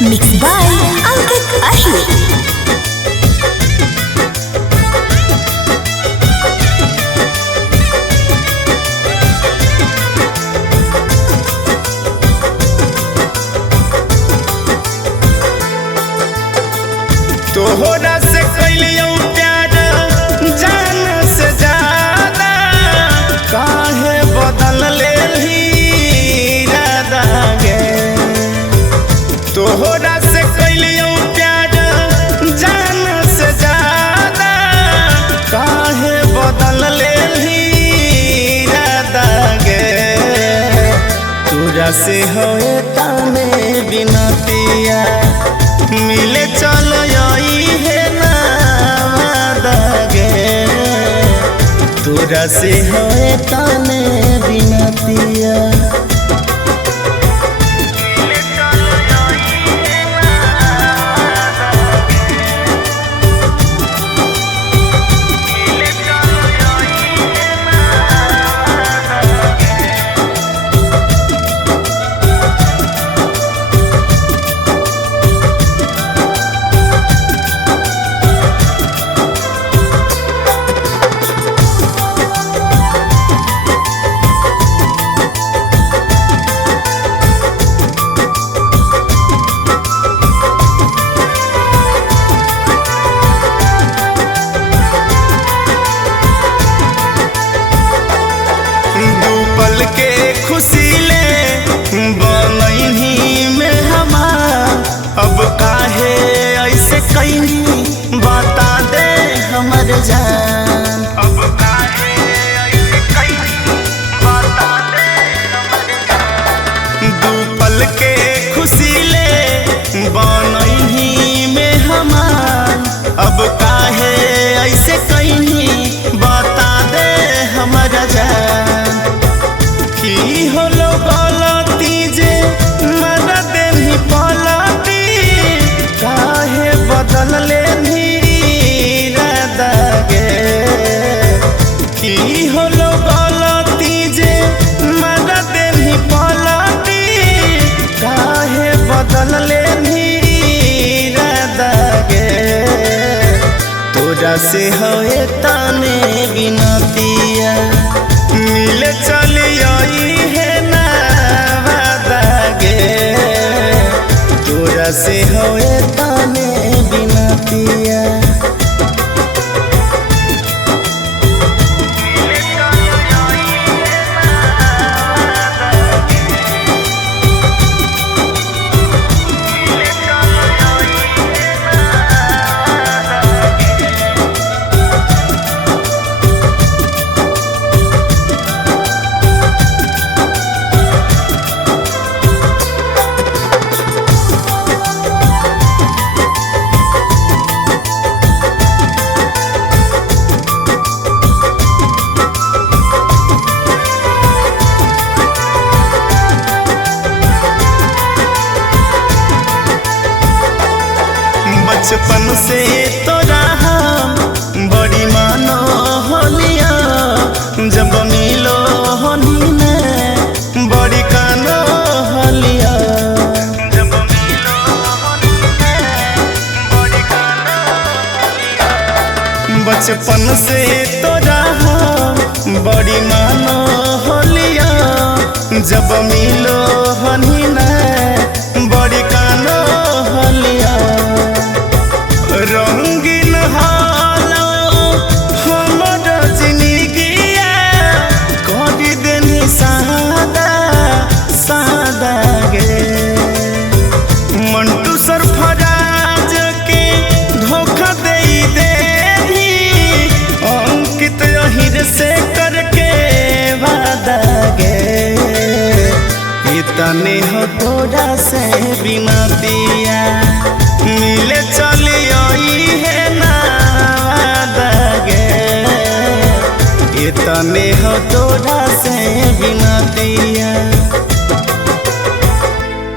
Mixed by Ankit Ahir. तोहरा से कैलियो प्यार जान से ज्यादा काहे बदल लेली इरादा गे। तोहरा से कैलियो प्यार जान से ज्यादा काहे बदल लेली इरादा गे। तोरा से होए ताने बिनतिया मिले चल तोरा से होए ताने बिनतिया। पल के खुशी ले बनही में हमार अब काहे ऐसे कैनी बता दे हमर जान। अब काहे ऐसे कैनी बता दे हमर जान। दू पल के खुशी ले बनही में हमार अब काहे ऐसे कैनी बता दे हमर जान। की होलो गलती जे मन देनी पलटी काहे बदल लेनी इरादा गे। की होलो गलती जे मन देनी पलटी काहे बदल लेनी इरादा गे। तोरा से होए ताने बिनतिया मिले चलिया से होए ताने बिनतिया। बचपन से तोरा हम बड़ी मानो होलिया जब मिलो होनी में बड़ी कानो होलिया। जब मिलो होनी में बड़ी कानो होलिया। बचपन से तोरा हम बड़ी मानो होलिया जब मिलो होनी में बड़ी कानो होलिया। रंगीन हालो हमर जिंदगिया करी देनी सादा सादा गे। मंटू सरफराज के धोखा दे देही अंकित अहिर से करके वादा गे। इतने हो तोरा से बिनतिया मिले चलिया है ना गे। इतने हो तोरा